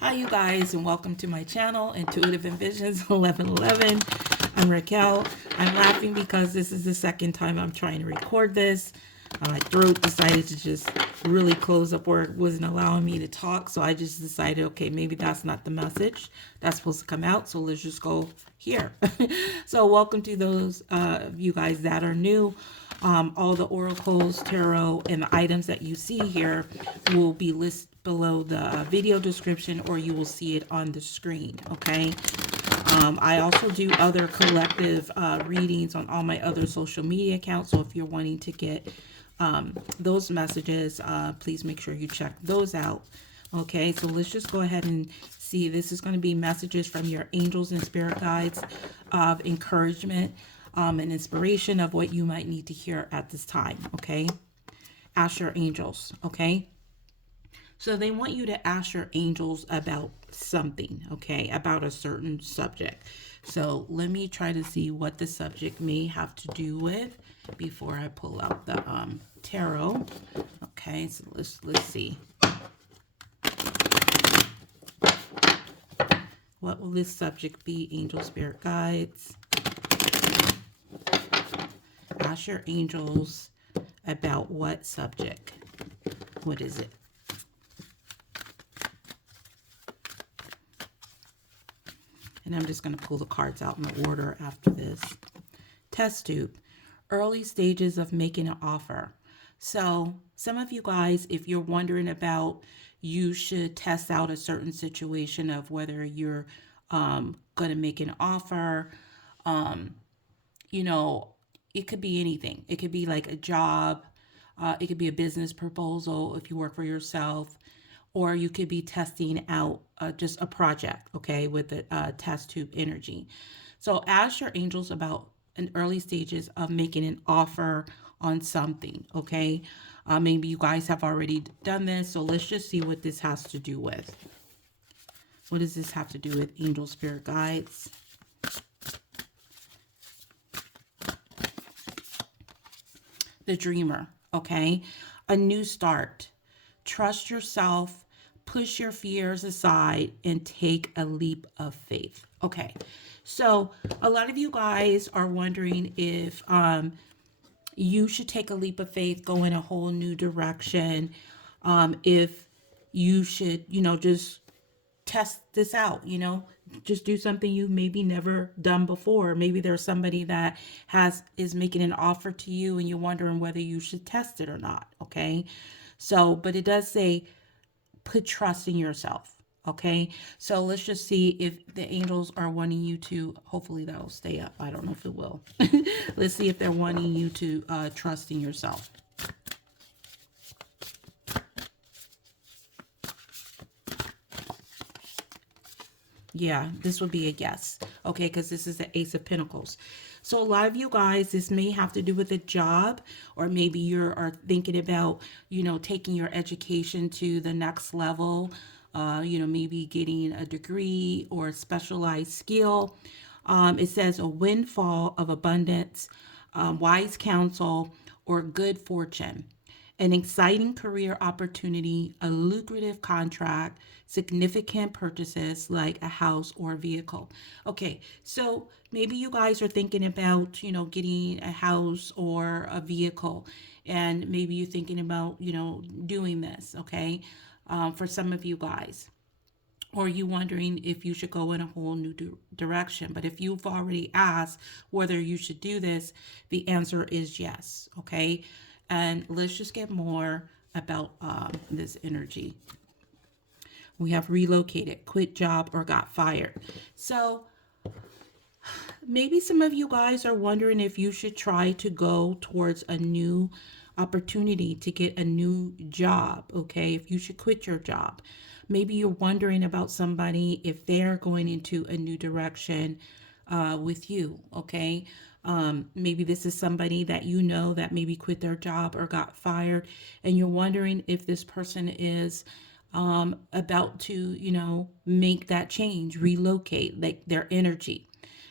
Hi, you guys, and welcome to my channel, Intuitive Envisions 1111. I'm Raquel. I'm laughing because this is the second time I'm trying to record this. My throat decided to just really close up where it wasn't allowing me to talk, so I just decided, okay, maybe that's not the message that's supposed to come out, so let's just go here. So welcome to those of you guys that are new. All the oracles, tarot, and the items that you see here will be listed below the video description, or you will see it on the screen. Okay. I also do other collective readings on all my other social media accounts. So if you're wanting to get those messages, please make sure you check those out. Okay, so let's just go ahead and see. This is going to be messages from your angels and spirit guides of encouragement and inspiration of what you might need to hear at this time. Okay, ask your angels. Okay. So they want you to ask your angels about something, okay, about a certain subject. So let me try to see what the subject may have to do with before I pull out the tarot. Okay, so let's see. What will this subject be, angel spirit guides? Ask your angels about what subject? What is it? And I'm just going to pull the cards out in the order after this. Test tube. Early stages of making an offer. So some of you guys, if you're wondering about, you should test out a certain situation of whether you're going to make an offer. You know, it could be anything. It could be like a job. It could be a business proposal if you work for yourself, or you could be testing out just a project, okay, with the test tube energy. So ask your angels about an early stages of making an offer on something, okay? Maybe you guys have already done this, so let's just see what this has to do with. What does this have to do with, angel spirit guides? The dreamer, okay? A new start. Trust yourself, push your fears aside, and take a leap of faith. Okay, so a lot of you guys are wondering if you should take a leap of faith, go in a whole new direction. If you should, just test this out, just do something you've maybe never done before. Maybe there's somebody that is making an offer to you and you're wondering whether you should test it or not. Okay. So, but it does say put trust in yourself. Okay. So let's just see if the angels are wanting you to, hopefully that'll stay up. I don't know if it will. Let's see if they're wanting you to trust in yourself. Yeah, this would be a yes. Okay, because this is the Ace of Pentacles. So a lot of you guys, this may have to do with a job, or maybe you are thinking about, taking your education to the next level, maybe getting a degree or a specialized skill. It says a windfall of abundance, wise counsel, or good fortune, an exciting career opportunity, a lucrative contract, significant purchases like a house or a vehicle. Okay, so maybe you guys are thinking about, getting a house or a vehicle, and maybe you're thinking about, doing this, okay, for some of you guys. Or you wondering if you should go in a whole new direction. But if you've already asked whether you should do this, the answer is yes. Okay. And let's just get more about this energy. We have relocated, quit job, or got fired. So maybe some of you guys are wondering if you should try to go towards a new opportunity to get a new job. Okay. If you should quit your job. Maybe you're wondering about somebody, if they're going into a new direction with you. Okay. Maybe this is somebody that that maybe quit their job or got fired, and you're wondering if this person is about to, make that change, relocate, like their energy.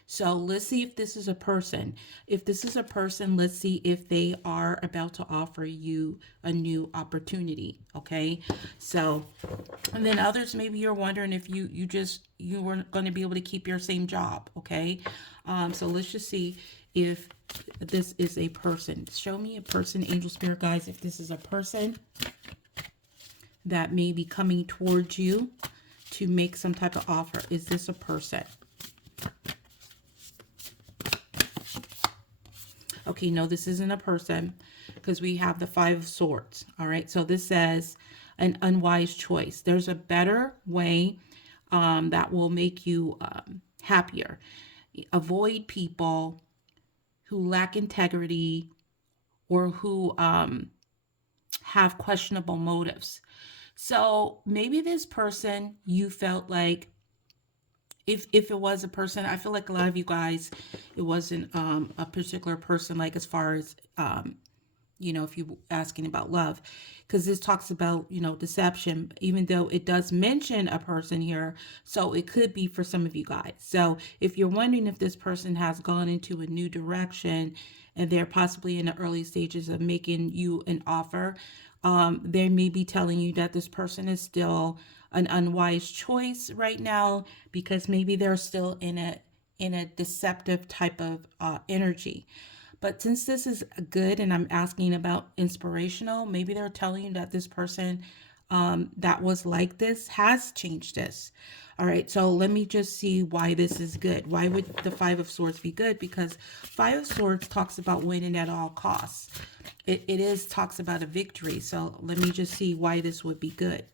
So let's see if this is a person. If this is a person, let's see if they are about to offer you a new opportunity. Okay. So, and then others, maybe you're wondering if you weren't going to be able to keep your same job. Okay. So let's just see if this is a person. Show me a person, angel spirit guys, if this is a person that may be coming towards you to make some type of offer. Is this a person? Okay, no, this isn't a person because we have the Five of Swords. All right, so this says an unwise choice. There's a better way that will make you happier. Avoid people who lack integrity or who have questionable motives. So maybe this person, you felt like, if it was a person, I feel like a lot of you guys, it wasn't a particular person, like as far as if you asking about love, because this talks about deception, even though it does mention a person here, so it could be for some of you guys. So if you're wondering if this person has gone into a new direction and they're possibly in the early stages of making you an offer, they may be telling you that this person is still an unwise choice right now, because maybe they're still in a deceptive type of energy. But since this is good and I'm asking about inspirational, maybe they're telling you that this person that was like this has changed this. All right, so let me just see why this is good. Why would the Five of Swords be good? Because Five of Swords talks about winning at all costs. It talks about a victory. So let me just see why this would be good.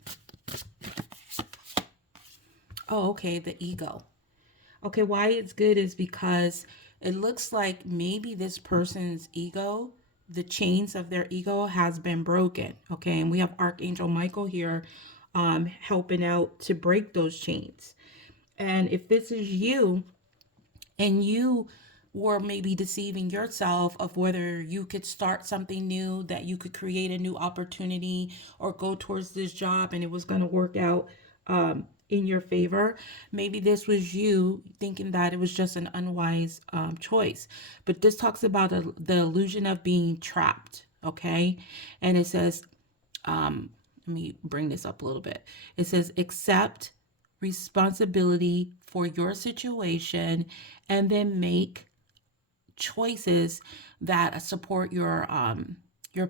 Oh, okay, the ego. Okay, why it's good is because it looks like maybe this person's ego, the chains of their ego has been broken. Okay, and we have Archangel Michael here helping out to break those chains. And if this is you and you were maybe deceiving yourself of whether you could start something new, that you could create a new opportunity or go towards this job and it was going to work out in your favor. Maybe this was you thinking that it was just an unwise choice. But this talks about the illusion of being trapped. Okay. And it says, let me bring this up a little bit. It says, accept responsibility for your situation and then make choices that support your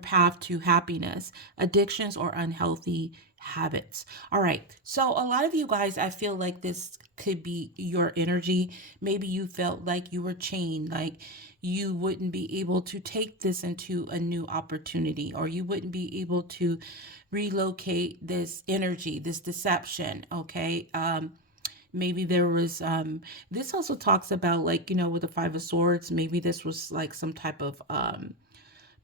path to happiness, addictions, or unhealthy habits. All right. So a lot of you guys, I feel like this could be your energy. Maybe you felt like you were chained, like you wouldn't be able to take this into a new opportunity, or you wouldn't be able to relocate this energy, this deception. Okay. Maybe there was this also talks about, like, with the Five of Swords, maybe this was like some type of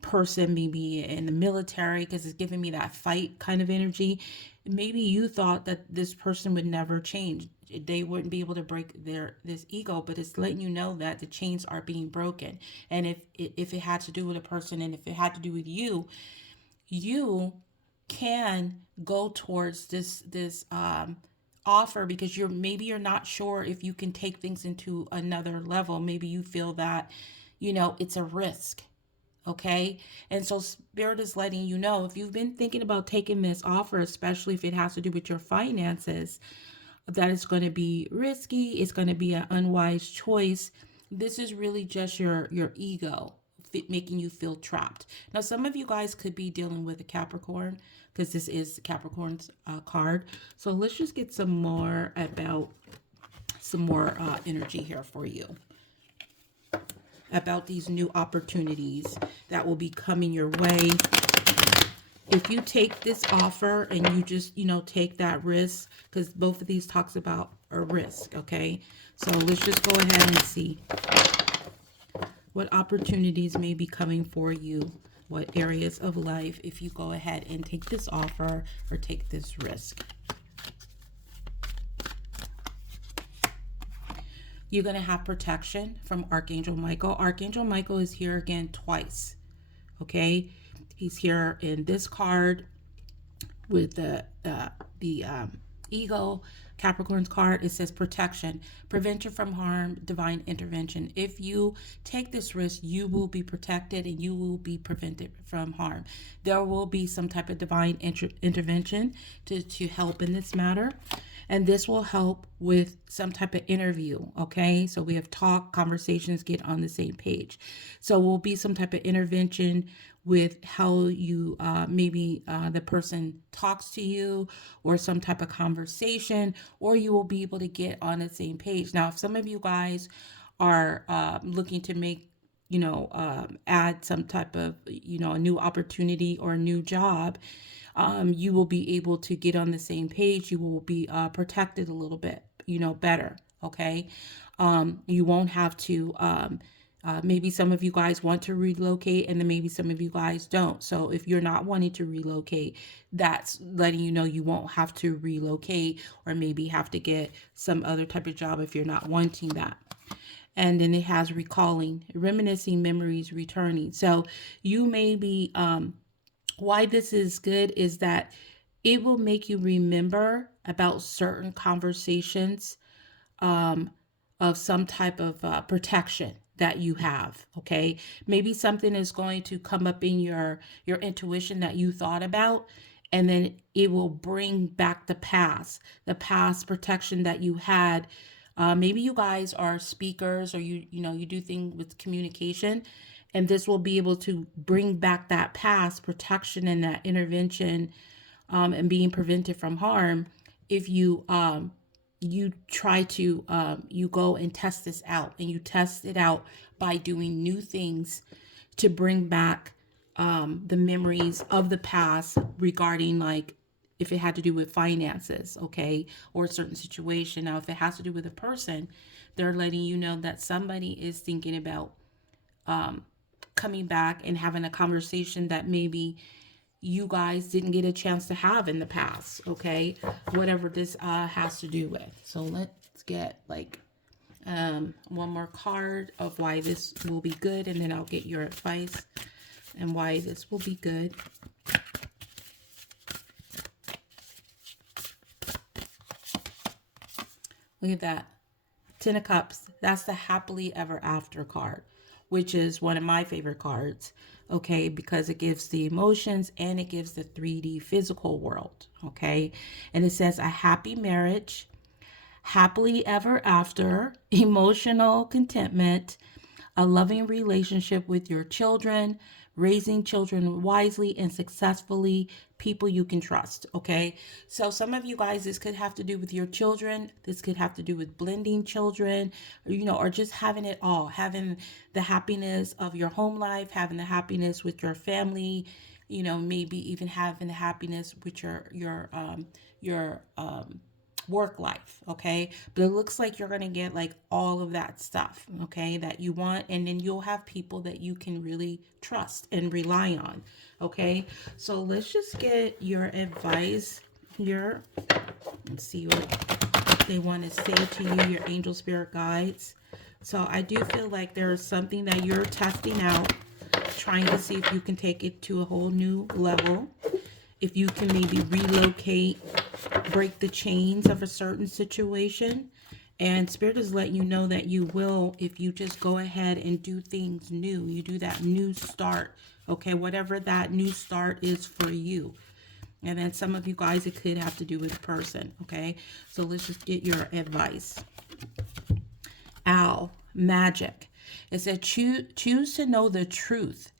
person, maybe in the military, because it's giving me that fight kind of energy. Maybe you thought that this person would never change, they wouldn't be able to break this ego, but it's letting you know that the chains are being broken. And if it had to do with a person, and if it had to do with you, you can go towards this offer, because you're not sure if you can take things into another level. Maybe you feel that it's a risk. Okay. And so Spirit is letting you know, if you've been thinking about taking this offer, especially if it has to do with your finances, that it's going to be risky, it's going to be an unwise choice. This is really just your ego making you feel trapped. Now, some of you guys could be dealing with a Capricorn, because this is Capricorn's card. So let's just get some more energy here for you about these new opportunities that will be coming your way. If you take this offer and you just, take that risk, because both of these talks about a risk. Okay. So let's just go ahead and see what opportunities may be coming for you, what areas of life, if you go ahead and take this offer or take this risk. You're going to have protection from Archangel Michael. Archangel Michael is here again twice. Okay. He's here in this card with the Ego, Capricorn's card, it says protection, prevention from harm, divine intervention. If you take this risk, you will be protected and you will be prevented from harm. There will be some type of divine intervention to help in this matter. And this will help with some type of interview. Okay. So we have talk, conversations, get on the same page. So will be some type of intervention with how you maybe the person talks to you, or some type of conversation, or you will be able to get on the same page. Now, if some of you guys are looking to make add some type of a new opportunity or a new job, you will be able to get on the same page. You will be protected a little bit better. Okay. You won't have to maybe some of you guys want to relocate, and then maybe some of you guys don't. So if you're not wanting to relocate, that's letting you know you won't have to relocate, or maybe have to get some other type of job if you're not wanting that. And then it has recalling, reminiscing, memories returning. So you may be, why this is good is that it will make you remember about certain conversations, um, of some type of protection that you have. Okay, maybe something is going to come up in your intuition that you thought about, and then it will bring back the past protection that you had. Maybe you guys are speakers, or you do things with communication, and this will be able to bring back that past protection and that intervention, and being prevented from harm. If you try to you go and test this out, and you test it out by doing new things to bring back the memories of the past, regarding, like, if it had to do with finances, okay, or a certain situation. Now if it has to do with a person, they're letting you know that somebody is thinking about coming back and having a conversation that maybe you guys didn't get a chance to have in the past. Okay, whatever this has to do with. So let's get like one more card of why this will be good, and then I'll get your advice and why this will be good. Look at that. 10 of Cups. That's the happily ever after card, which is one of my favorite cards. Okay, because it gives the emotions and it gives the 3D physical world. Okay, and it says a happy marriage, happily ever after, emotional contentment, a loving relationship with your children, raising children wisely and successfully, people you can trust. Okay, so some of you guys, this could have to do with your children, this could have to do with blending children, or just having it all, having the happiness of your home life, having the happiness with your family, maybe even having the happiness with your work life. Okay, but it looks like you're going to get like all of that stuff, okay, that you want, and then you'll have people that you can really trust and rely on. Okay, so let's just get your advice here and see what they want to say to you, your angel spirit guides. So I do feel like there's something that you're testing out, trying to see if you can take it to a whole new level, if you can maybe relocate, break the chains of a certain situation. And Spirit is letting you know that you will, if you just go ahead and do things new. You do that new start, okay, whatever that new start is for you. And then some of you guys, it could have to do with person, okay? So let's just get your advice. Owl, magic. It said choose to know the truth,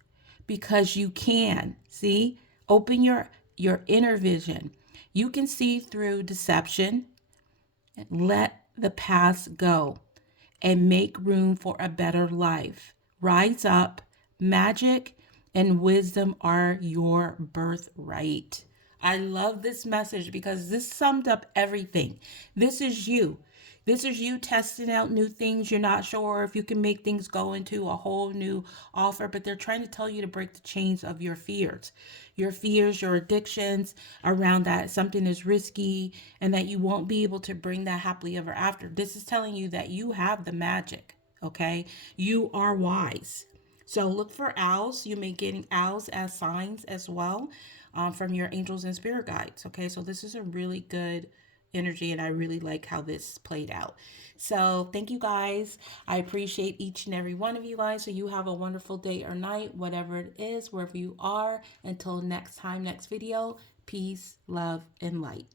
because you can. See? Open your inner vision. You can see through deception. Let the past go and make room for a better life. Rise up. Magic and wisdom are your birthright. I love this message because this summed up everything. This is you. This is you testing out new things. You're not sure if you can make things go into a whole new offer, but they're trying to tell you to break the chains of your fears, your addictions around that something is risky and that you won't be able to bring that happily ever after. This is telling you that you have the magic, okay? You are wise. So look for owls. You may get owls as signs as well, from your angels and spirit guides. Okay, so this is a really good energy, and I really like how this played out. So thank you guys. I appreciate each and every one of you guys. So you have a wonderful day or night, whatever it is, wherever you are. Until next time, next video, peace, love, and light.